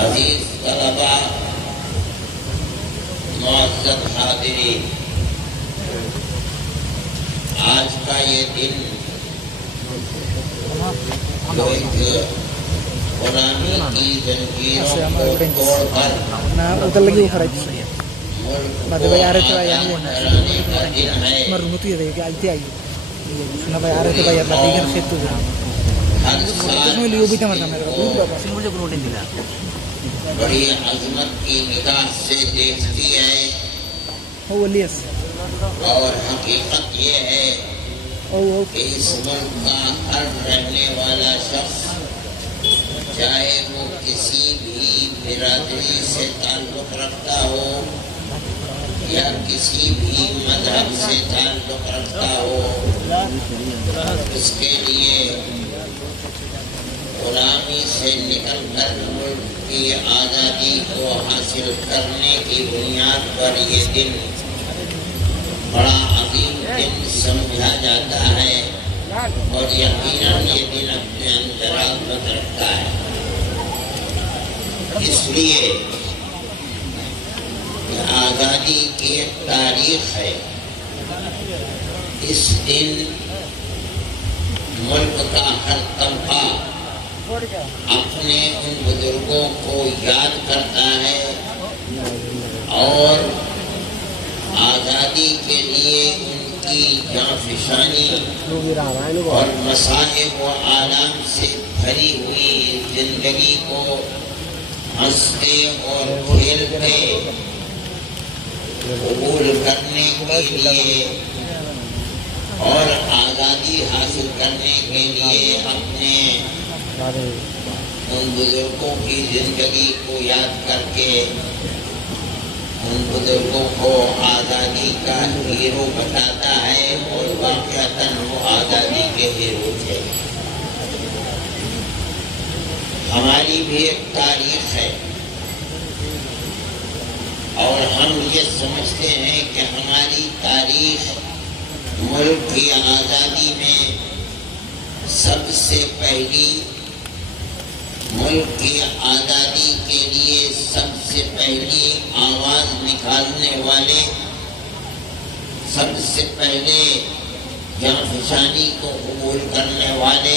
عزیز طلباء، معزز حاضرین، آج کا یہ دن جو ایک غلامی کی زنجیروں کو توڑ کر ملک کو کرانے کا دن ہے۔ ہر سال بڑی عظمت کی نگاہ سے دیکھتی ہے، اور حقیقت یہ ہے کہ اس ملک کا ہر رہنے والا شخص، چاہے وہ کسی بھی برادری سے تعلق رکھتا ہو یا کسی بھی مذہب سے تعلق رکھتا ہو، اس کے لیے غلامی سے نکل کر ملک کی آزادی کو حاصل کرنے کی بنیاد پر یہ دن بڑا عظیم دن سمجھا جاتا ہے، اور یقیناً یہ دن اپنے اندر عظمت رکھتا ہے۔ اس لیے آزادی کی ایک تاریخ ہے۔ اس دن ملک کا ہر طبقہ اپنے ان بزرگوں کو یاد کرتا ہے اور آزادی کے لیے ان کی جانفشانی اور مصائب و آلام سے بھری ہوئی زندگی کو ہنستے اور کھیلتے قبول کرنے کے لیے اور آزادی حاصل کرنے کے لیے اپنے ان بزرگوں کی زندگی کو یاد کر کے ان بزرگوں کو آزادی کا ہیرو بتاتا ہے، اور واقعتاً وہ آزادی کے ہیرو تھے۔ ہماری بھی ایک تاریخ ہے، اور ہم یہ سمجھتے ہیں کہ ہماری تاریخ ملک کی آزادی میں سب سے پہلی، ملک کی آزادی کے لیے سب سے پہلی آواز نکالنے والے، سب سے پہلے جانفشانی کو قبول کرنے والے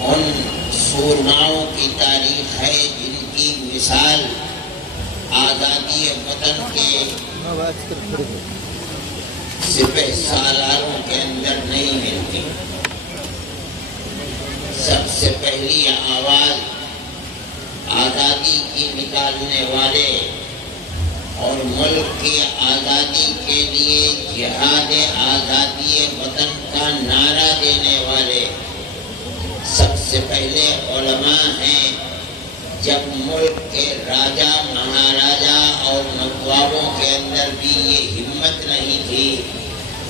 ان سورماؤں کی تاریخ ہے جن کی مثال آزادی وطن کے سپہ سالاروں کے اندر نہیں ملتی۔ سب سے پہلی آواز آزادی کی نکالنے والے اور ملک کی آزادی کے لیے جہاد آزادی وطن کا نعرہ دینے والے سب سے پہلے علماء ہیں۔ جب ملک کے راجا، مہاراجا اور نوابوں کے اندر بھی یہ ہمت نہیں تھی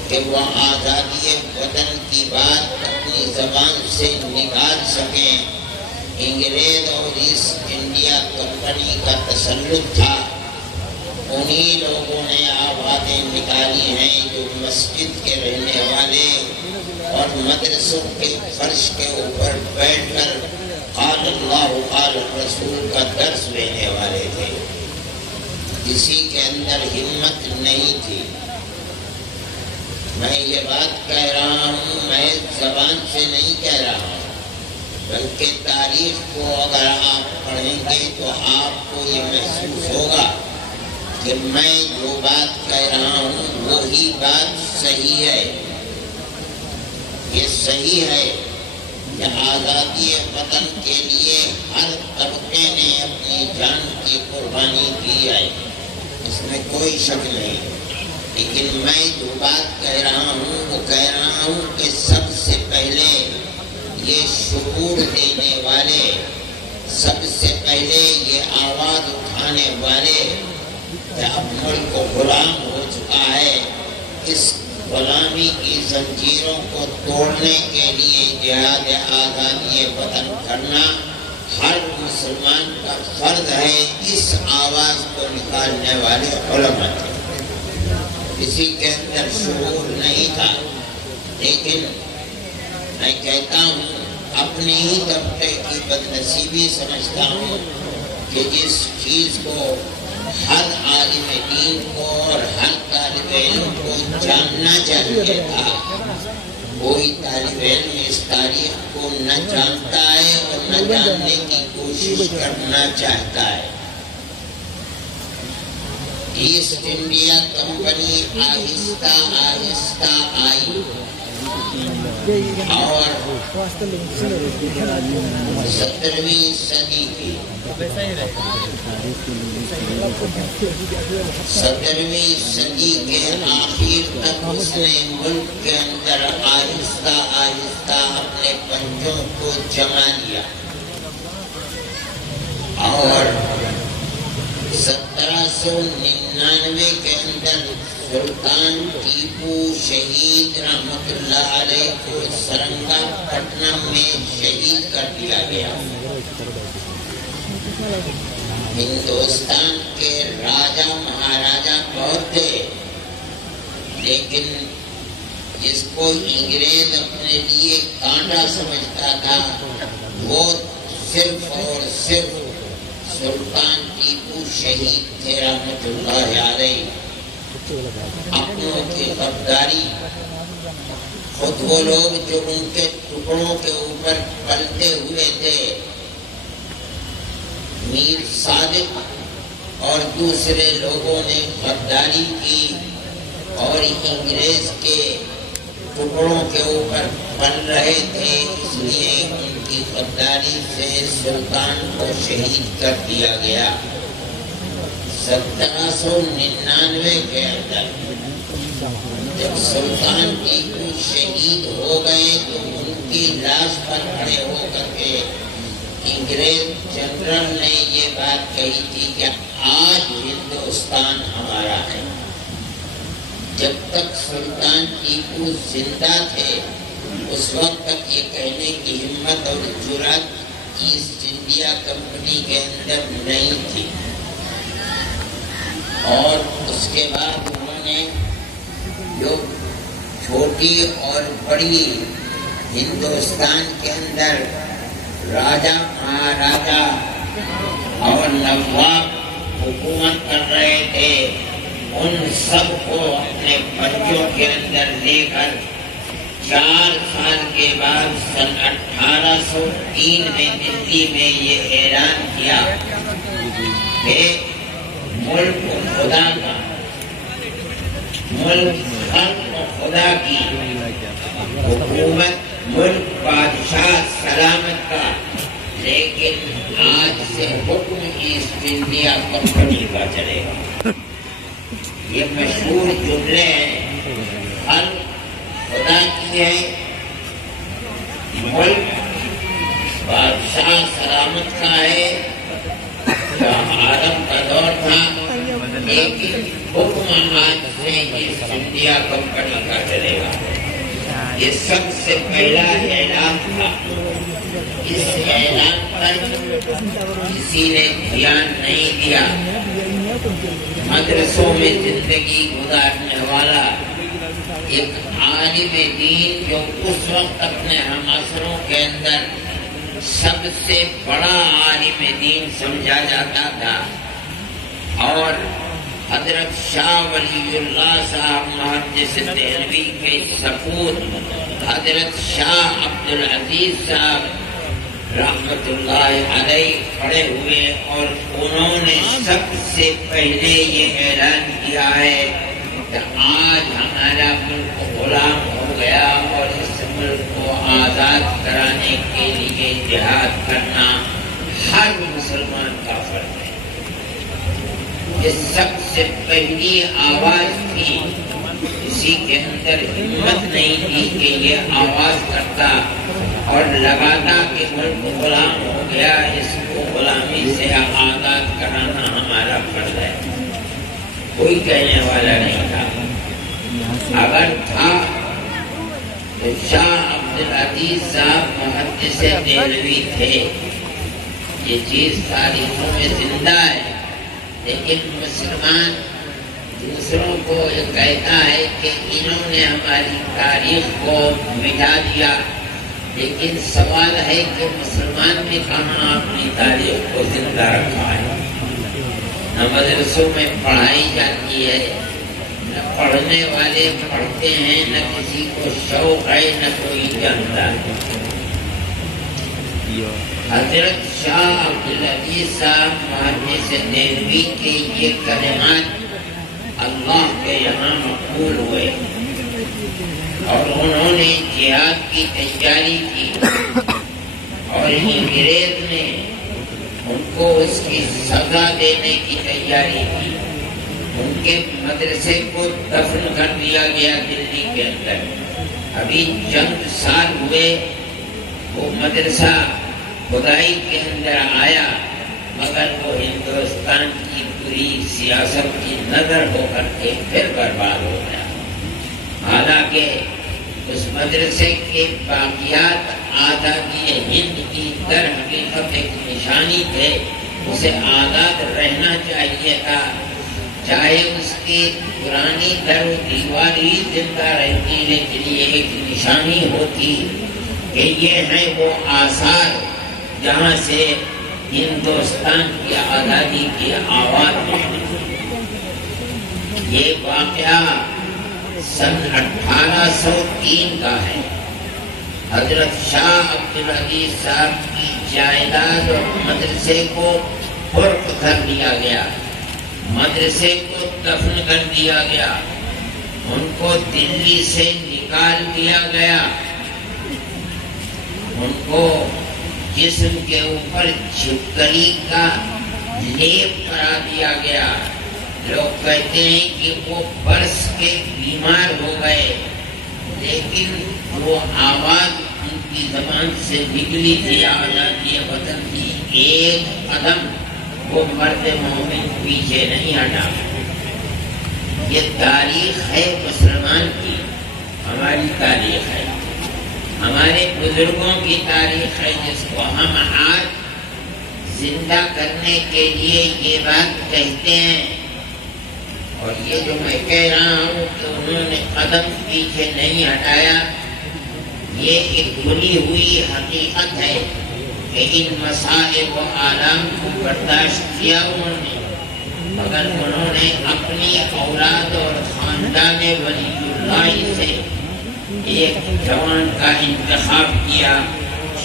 کہ وہ آزادی وطن کی بات اپنی زبان سے نکال سکیں، انگریز اور ایسٹ انڈیا کمپنی کا تسلط تھا، انہی لوگوں نے آوازیں نکالی ہیں جو مسجد کے رہنے والے اور مدرسوں کے فرش کے اوپر بیٹھ کر قال اللہ قال رسول کا درس لینے والے تھے۔ کسی کے اندر ہمت نہیں تھی۔ میں یہ بات کہہ رہا ہوں، میں زبان سے نہیں کہہ رہا ہوں، بلکہ تاریخ کو اگر آپ پڑھیں گے تو آپ کو یہ محسوس ہوگا کہ میں جو بات کہہ رہا ہوں وہی بات صحیح ہے۔ یہ صحیح ہے کہ آزادی وطن کے لیے ہر طبقے نے اپنی جان کی قربانی کی ہے، اس میں کوئی شک نہیں، لیکن میں جو بات کہہ رہا ہوں وہ کہہ رہا ہوں کہ سب سے پہلے یہ شعور دینے والے، سب سے پہلے یہ آواز اٹھانے والے کہ اب ملک غلام ہو چکا ہے، اس غلامی کی زنجیروں کو توڑنے کے لیے جہاد آزادی وطن کرنا ہر مسلمان کا فرض ہے۔ اس آواز کو نکالنے والے علماء تھے۔ کسی کے اندر شعور نہیں تھا، لیکن میں کہتا ہوں اپنے ہی طبقے کی بدنصیبی سمجھتا ہوں کہ جس چیز کو ہر عالم دین کو اور ہر طالب علم کو جاننا چاہیے تھا، کوئی طالب علم اس تاریخ کو نہ جانتا ہے اور نہ جاننے کی کوشش کرنا چاہتا ہے۔ ایسٹ انڈیا کمپنی آہستہ آہستہ آئی اور 17ویں صدی کی 17ویں صدی کے آخر تک اس نے ملک کے اندر آہستہ آہستہ اپنے پنجوں کو جما لیا اور 1799 کے اندر سلطان ٹیپو شہید رحمت اللہ علیہ کو سرنگا پٹنم میں شہید کر دیا گیا۔ ہندوستان کے راجا مہاراجا بہت تھے، لیکن جس کو انگریز اپنے لیے کانٹا سمجھتا تھا وہ صرف اور صرف سلطان ٹیپو شہید تھے رحمت اللہ علیہ۔ اپنوں کی غداری، خود وہ لوگ جو ان کے ٹکڑوں کے اوپر پلتے ہوئے تھے، میر صادق اور دوسرے لوگوں نے غداری کی اور انگریز کے ٹکڑوں کے اوپر پل رہے تھے، اس لیے ان کی غداری سے سلطان کو شہید کر دیا گیا۔ 1799 کے اندر جب سلطان ٹیپو شہید ہو گئے تو ان کی لاش پر کھڑے ہو کر کے انگریز جنرل نے یہ بات کہی تھی کہ آج ہندوستان ہمارا ہے۔ جب تک سلطان ٹیپو زندہ تھے اس وقت تک یہ کہنے کی ہمت اور جرأت ایسٹ انڈیا کمپنی کے اندر نہیں تھی، اور اس کے بعد انہوں نے جو چھوٹی اور بڑی ہندوستان کے اندر راجا مہاراجا اور نواب حکومت کر رہے تھے، ان سب کو اپنے بچوں کے اندر لے کر 4 سال کے بعد سن 1803 میں دلی میں یہ اعلان کیا کہ ملک خدا کا، ملک خلق خدا کی، حکومت ملک بادشاہ سلامت کا، لیکن آج سے حکم ایسٹ انڈیا کمپنی کا چلے گا۔ یہ مشہور جملے ہیں، خلق خدا کی ہے، ملک بادشاہ سلامت کا ہے۔ عالم کا دور تھا، لیکن حکم آج سے ایسٹ انڈیا کمپنی کا چلے گا۔ یہ سب سے پہلا اعلان تھا۔ اس اعلان پر کسی نے دھیان نہیں دیا۔ مدرسوں میں زندگی گزارنے والا ایک عالم دین جو اس وقت اپنے ہم عصروں کے اندر سب سے بڑا عالم دین سمجھا جاتا تھا، اور حضرت شاہ ولی اللہ صاحب محدث دہلوی کے سپوت حضرت شاہ عبدالعزیز صاحب رحمت اللہ علیہ کھڑے ہوئے، اور انہوں نے سب سے پہلے یہ اعلان کیا ہے کہ آج ہمارا ملک غلام ہو گیا اور اس ملک کو آزاد کرانے کے لیے جہاد کرنا ہر مسلمان کا فرض ہے۔ یہ سب سے پہلی آواز تھی، کسی کے اندر ہمت نہیں تھی کہ یہ آواز کرتا اور لگاتا کہ ملک غلام ہو گیا، اس کو غلامی سے آزاد کرانا ہمارا فرض ہے۔ کوئی کہنے والا نہیں تھا، اگر تھا تو شاہ عبدالعزیز صاحب محدث دہلوی تھے۔ یہ چیز تاریخوں میں زندہ ہے، لیکن مسلمان دوسروں کو یہ کہتا ہے کہ انہوں نے ہماری تاریخ کو مٹا دیا، لیکن سوال ہے کہ مسلمان نے کہاں اپنی تاریخ کو زندہ رکھا ہے؟ نہ مدرسوں میں پڑھائی جاتی ہے، نہ پڑھنے والے پڑھتے ہیں، نہ کسی کو شوق ہے، نہ کوئی جانتا ہے۔ حضرت شاہ عبدالعزیز صاحب محدث دہلوی کے یہ کلمات اللہ کے یہاں مقبول ہوئے اور انہوں نے جہاد کی تیاری کی اور انگریز نے ان کو اس کی سزا دینے کی تیاری کی۔ ان کے مدرسے کو دفن کر دیا گیا دلی کے اندر۔ ابھی چند سال ہوئے وہ مدرسہ خدائی کے اندر آیا، مگر وہ ہندوستان کی پوری سیاست کی نظر ہو کر کے پھر برباد ہو گیا۔ حالانکہ اس مدرسے کے باقیات آزادی ہند کی در حقیقت ایک نشانی تھے، اسے آزاد رہنا چاہیے تھا، چاہے اس کی پرانی در و دیوار ہی زندہ رہتی، لیکن یہ ایک نشانی ہوتی کہ یہ ہیں وہ آثار جہاں سے ہندوستان کی آزادی کی آواز نکلی۔ یہ واقعہ سن 1803 کا ہے۔ حضرت شاہ عبدالعزیز صاحب کی جائیداد اور مدرسے کو فروخت کر دیا گیا، مدرسے کو دفن کر دیا گیا، ان کو دلی سے نکال دیا گیا، ان کو جسم کے اوپر چھپکلی کا لیپ کرا دیا گیا۔ لوگ کہتے ہیں کہ وہ برس کے بیمار ہو گئے، لیکن وہ آواز ان کی زبان سے نکلی تھی آزادی وطن کی، ایک قدم وہ مرد مومن پیچھے نہیں ہٹا۔ یہ تاریخ ہے مسلمان کی، ہماری تاریخ ہے، ہمارے بزرگوں کی تاریخ ہے، جس کو ہم آج زندہ کرنے کے لیے یہ بات کہتے ہیں۔ اور یہ جو میں کہہ رہا ہوں کہ انہوں نے قدم پیچھے نہیں ہٹایا، یہ ایک بنی ہوئی حقیقت ہے کہ ان مصائب و آلام کو برداشت کیا انہوں نے، مگر انہوں نے اپنی اولاد اور خاندان ولی اللہ سے ایک جوان کا انتخاب کیا،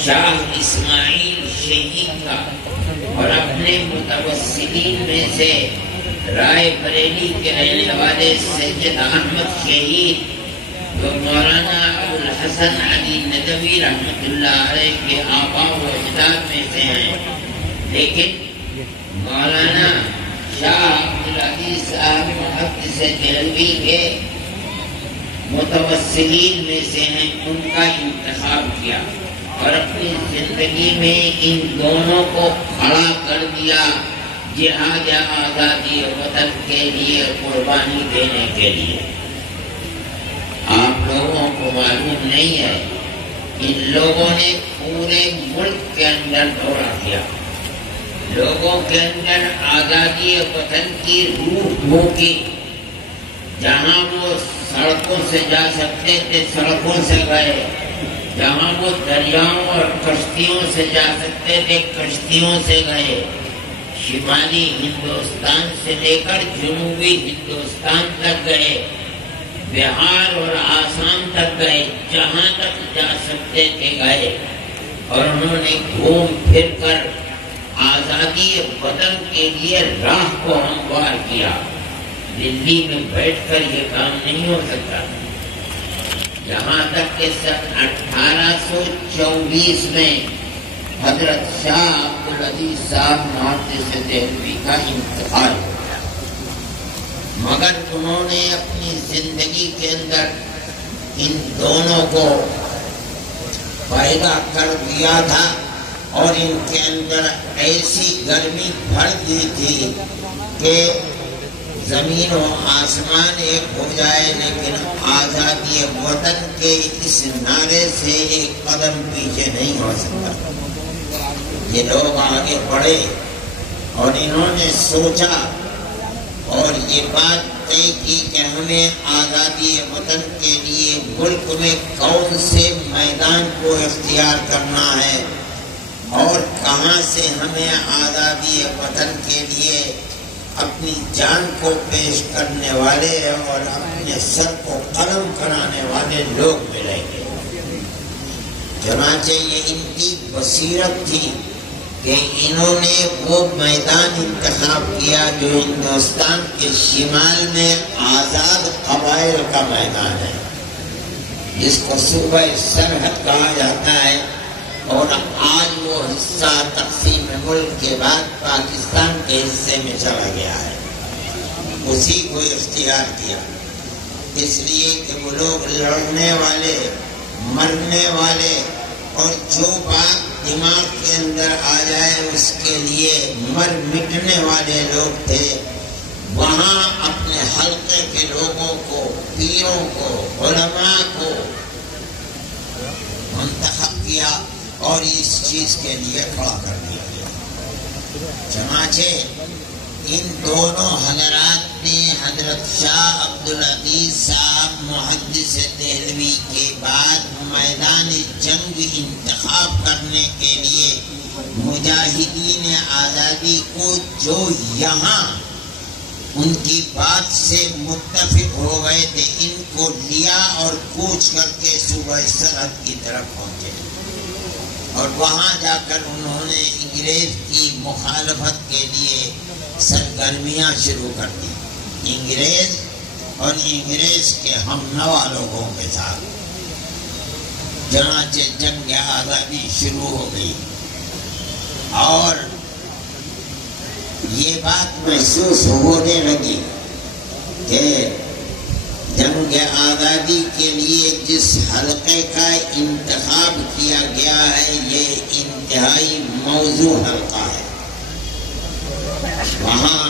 شاہ اسماعیل شہید کا، اور اپنے متوسلین میں سے رائے بریلی کے رہنے والے سید احمد شہید، جو مولانا ابوالحسن علی ندوی رحمۃ اللہ علیہ کے آبا و اجداد میں سے ہیں، لیکن مولانا شاہ عبدالعزیز صاحب محدث دہلوی کے متوسلین میں سے ہیں، ان کا انتخاب کیا اور اپنی زندگی میں ان دونوں کو کھڑا کر دیا جہاد آزادی وطن کے لیے قربانی دینے کے لیے۔ آپ لوگوں کو معلوم نہیں ہے، ان لوگوں نے پورے ملک کے اندر دورہ کیا، لوگوں کے اندر آزادی وطن کی روح بھوکی، جہاں وہ سڑکوں سے جا سکتے تھے سڑکوں سے گئے، جہاں وہ دریاؤں اور کشتیوں سے جا سکتے تھے کشتیوں سے گئے، شمالی ہندوستان سے لے کر جنوبی ہندوستان تک گئے، بہار اور آسام تک گئے، جہاں تک جا سکتے تھے گئے، اور انہوں نے گھوم پھر کر آزادی وطن کے لیے راہ کو ہموار کیا۔ دلی میں بیٹھ کر یہ کام نہیں ہو سکتا۔ یہاں تک کہ سن 1824 میں حضرت شاہ عبدالعزیز صاحب محدث دہلوی کا انتقال ہو گیا، مگر انہوں نے اپنی زندگی کے اندر ان دونوں کو پیدا کر دیا تھا اور ان کے اندر ایسی گرمی بھر دی تھی کہ زمین و آسمان ایک ہو جائے، لیکن آزادی وطن کے اس نعرے سے ایک قدم پیچھے نہیں ہو سکتا۔ یہ لوگ آگے بڑھے اور انہوں نے سوچا اور یہ بات طے کی کہ ہمیں آزادی وطن کے لیے ملک میں کون سے میدان کو اختیار کرنا ہے اور کہاں سے ہمیں آزادی وطن کے لیے اپنی جان کو پیش کرنے والے اور اپنے سر کو قلم کرانے والے لوگ ملیں گے۔ چنانچہ یہ ان کی بصیرت تھی کہ انہوں نے وہ میدان انتخاب کیا جو ہندوستان کے شمال میں آزاد قبائل کا میدان ہے، جس کو صوبہ سرحد کہا جاتا ہے، اور آج وہ حصہ تقسیم ملک کے بعد پاکستان کے حصے میں چلا گیا ہے، اسی کو اختیار کیا، اس لیے کہ وہ لوگ لڑنے والے، مرنے والے اور جو بات دماغ کے اندر آ جائے اس کے لیے مر مٹنے والے لوگ تھے۔ وہاں اپنے حلقے کے لوگوں کو، پیروں کو، علماء کو منتخب کیا اور اس چیز کے لیے کھڑا کر دیا گیا۔ چنانچہ ان دونوں حضرات نے حضرت شاہ عبدالعزیز صاحب محدث دہلوی کے بعد میدان جنگ انتخاب کرنے کے لیے مجاہدین آزادی کو جو یہاں ان کی بات سے متفق ہو گئے تھے، ان کو لیا اور کوچ کر کے صوبہ سرحد کی طرف پہنچے، اور وہاں جا کر انہوں نے انگریز کی مخالفت کے لیے سرگرمیاں شروع کر دی، انگریز اور انگریز کے ہم نوا لوگوں کے ساتھ۔ چنانچہ جنگ آزادی شروع ہو گئی، اور یہ بات محسوس ہونے لگی کہ جنگ آزادی کے لیے جس حلقے کا انتخاب کیا گیا ہے یہ انتہائی موزوں حلقہ ہے۔ وہاں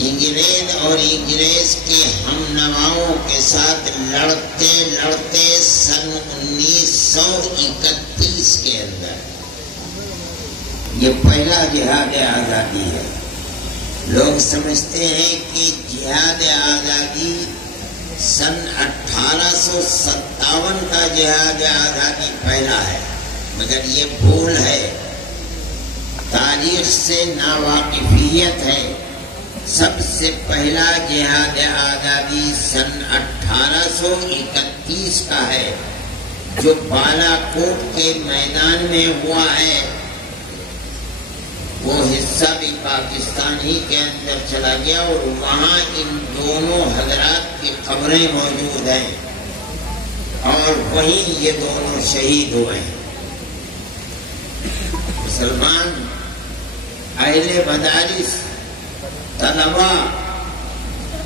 انگریز اور انگریز کے ہم نواؤں کے ساتھ لڑتے لڑتے سن 1931 کے اندر یہ پہلا جہاد آزادی ہے۔ لوگ سمجھتے ہیں کہ جہاد آزادی سن 1857 کا جہاد آزادی پہلا ہے، مگر یہ بھول ہے، تاریخ سے ناواقفیت ہے۔ سب سے پہلا جہاد آزادی سن 1831 کا ہے، جو بالا کوٹ کے میدان میں ہوا ہے۔ وہ حصہ بھی پاکستان ہی کے اندر چلا گیا، اور وہاں ان دونوں حضرات کی قبریں موجود ہیں، اور وہیں یہ دونوں شہید ہوئے ہیں۔ مسلمان اہل مدارس طلبا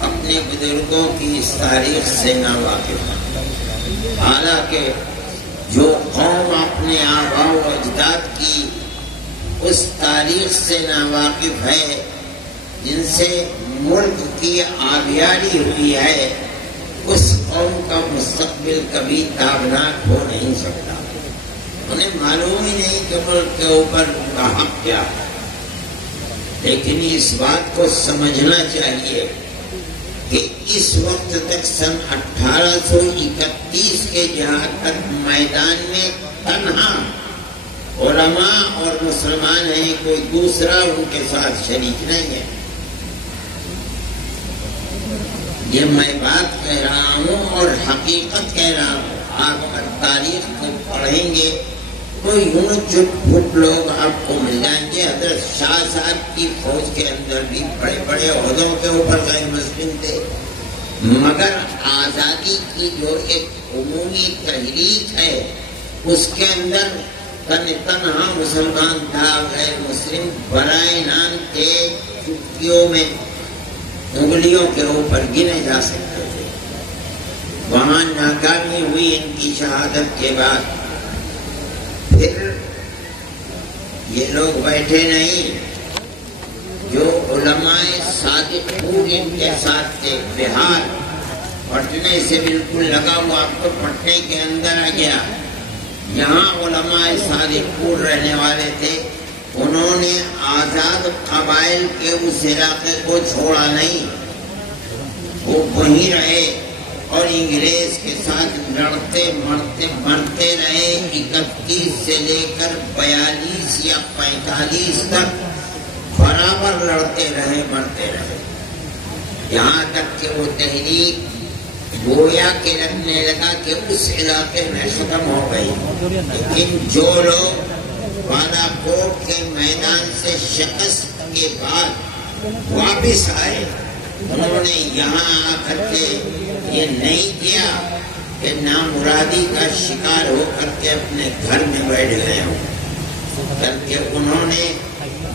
اپنے بزرگوں کی اس تاریخ سے ناواقف ہیں، حالانکہ جو قوم اپنے آباء و اجداد کی اس تاریخ سے ناواقف ہے جن سے ملک کی آبیاری ہوئی ہے، اس قوم کا مستقبل کبھی تابناک ہو نہیں سکتا۔ انہیں معلوم ہی نہیں کہ ملک کے اوپر ان کا حق کیا ہے، لیکن اس بات کو سمجھنا چاہیے کہ اس وقت تک سن 1831 کے جہاں تک میدان میں تنہا علماء اور مسلمان ہیں، کوئی دوسرا ان کے ساتھ شریک نہیں ہے۔ یہ میں بات کہہ رہا ہوں اور حقیقت کہہ رہا ہوں۔ آپ اگر تاریخ کو پڑھیں گے تو یوں چٹ پھٹ لوگ آپ کو مل جائیں گے۔ حضرت شاہ صاحب کی فوج کے اندر بھی بڑے بڑے عہدوں کے اوپر غیر مسلم تھے، مگر آزادی کی جو ایک عمومی تحریک ہے اس کے اندر تنہا مسلمان تھا، غیر مسلم برائے نام کے چٹکیوں میں انگلیوں کے اوپر گنے جا سکتے تھے۔ وہاں ناکامی ہوئی ان کی شہادت کے بعد۔ پھر یہ لوگ بیٹھے نہیں، جو علماء صادق پور ان کے ساتھ تھے، بہار پٹنے سے بالکل لگا ہوا، آپ کو پٹنے کے اندر آ گیا، یہاں علماء صادق پور رہنے والے تھے، انہوں نے آزاد قبائل کے اس علاقے کو چھوڑا نہیں، وہ وہیں رہے اور انگریز کے ساتھ لڑتے مرتے رہے 31 سے لے کر 42 یا 45 تک برابر لڑتے رہے مرتے رہے، یہاں تک کہ وہ تحریک گویا کے لگنے لگا کہ اس علاقے میں ختم ہو گئی۔ لیکن جو لوگ بالاکوٹ کے میدان سے شکست کے بعد واپس آئے، انہوں نے یہاں آ کر کے یہ نہیں کیا کہ نامرادی کا شکار ہو کر کے اپنے گھر میں بیٹھ گئے ہوں، بلکہ انہوں نے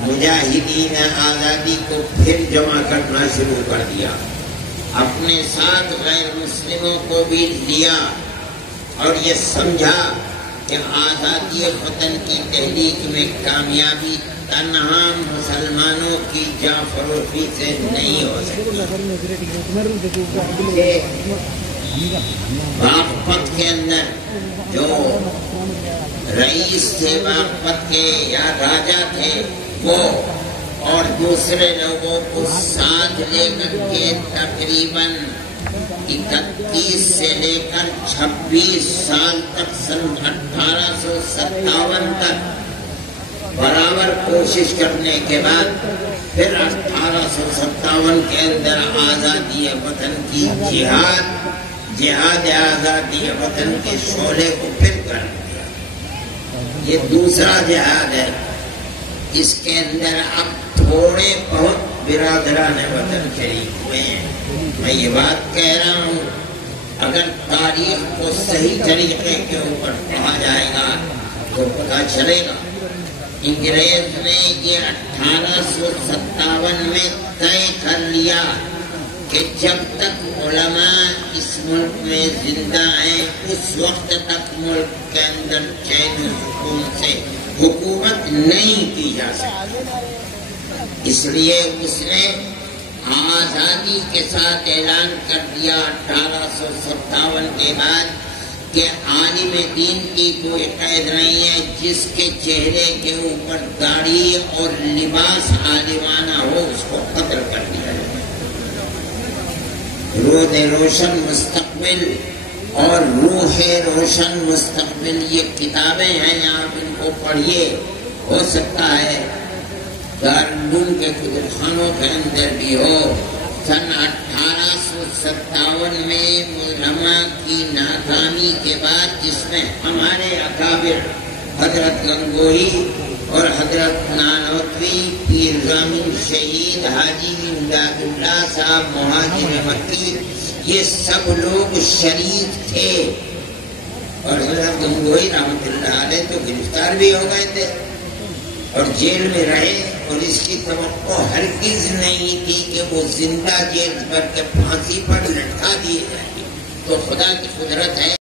مجاہدین آزادی کو پھر جمع کرنا شروع کر دیا، اپنے ساتھ غیر مسلموں کو بھی لیا اور یہ سمجھا کہ آزادی وطن کی تحریک میں کامیابی تنہا مسلمانوں کی جاں فروخی سے نہیں ہو سکتی۔ باغپت کے اندر جو رئیس تھے باغپت کے یا راجا تھے، وہ اور دوسرے لوگوں کو ساتھ لے کر کے تقریباً 31 سے لے کر 26 سال تک سن 1857 تک برابر کوشش کرنے کے بعد پھر 1857 کے اندر آزادی وطن کی جہاد آزادی وطن کے شعلے کو پھر کر دیا۔ یہ دوسرا جہاد ہے، اس کے اندر اب تھوڑے بہت برادران وطن شریک ہوئے ہیں۔ میں یہ بات کہہ رہا ہوں، اگر تاریخ کو صحیح طریقے کے اوپر پڑھا جائے گا تو پتہ چلے گا۔ انگریز نے یہ 1857 میں طے کر لیا کہ جب تک علماء اس ملک میں زندہ ہیں اس وقت تک ملک کے اندر چین و سکون سے حکومت نہیں کی جا سکتی، اس لیے اس نے آزادی کے ساتھ اعلان کر دیا 1857 کے بعد کہ عالم دین کی کوئی قید نہیں ہے، جس کے چہرے کے اوپر داڑھی اور لباس عالمانہ ہو اس کو قتل کر دیا جائے۔ رود روشن مستقبل اور روح روشن مستقبل یہ کتابیں ہیں، آپ ان کو پڑھیے، ہو سکتا ہے دارالعلوم کے کتب خانوں کے اندر بھی ہو۔ سن 1857 میں علماء کی ناکامی کے بعد جس میں ہمارے اکابر حضرت گنگوہی اور حضرت نانوتوی، پیر ضامن شہید حاجی امداد اللہ صاحب مہاجر مکی، یہ سب لوگ شریک تھے، اور حضرت گنگوہی رحمۃ اللہ علیہ تو گرفتار بھی ہو گئے تھے اور جیل میں رہے، اور اس کی توقع ہرگز نہیں تھی کہ وہ زندہ جیل بھر کے پھانسی پر لٹکا دیے جائیں گے۔ تو خدا کی قدرت ہے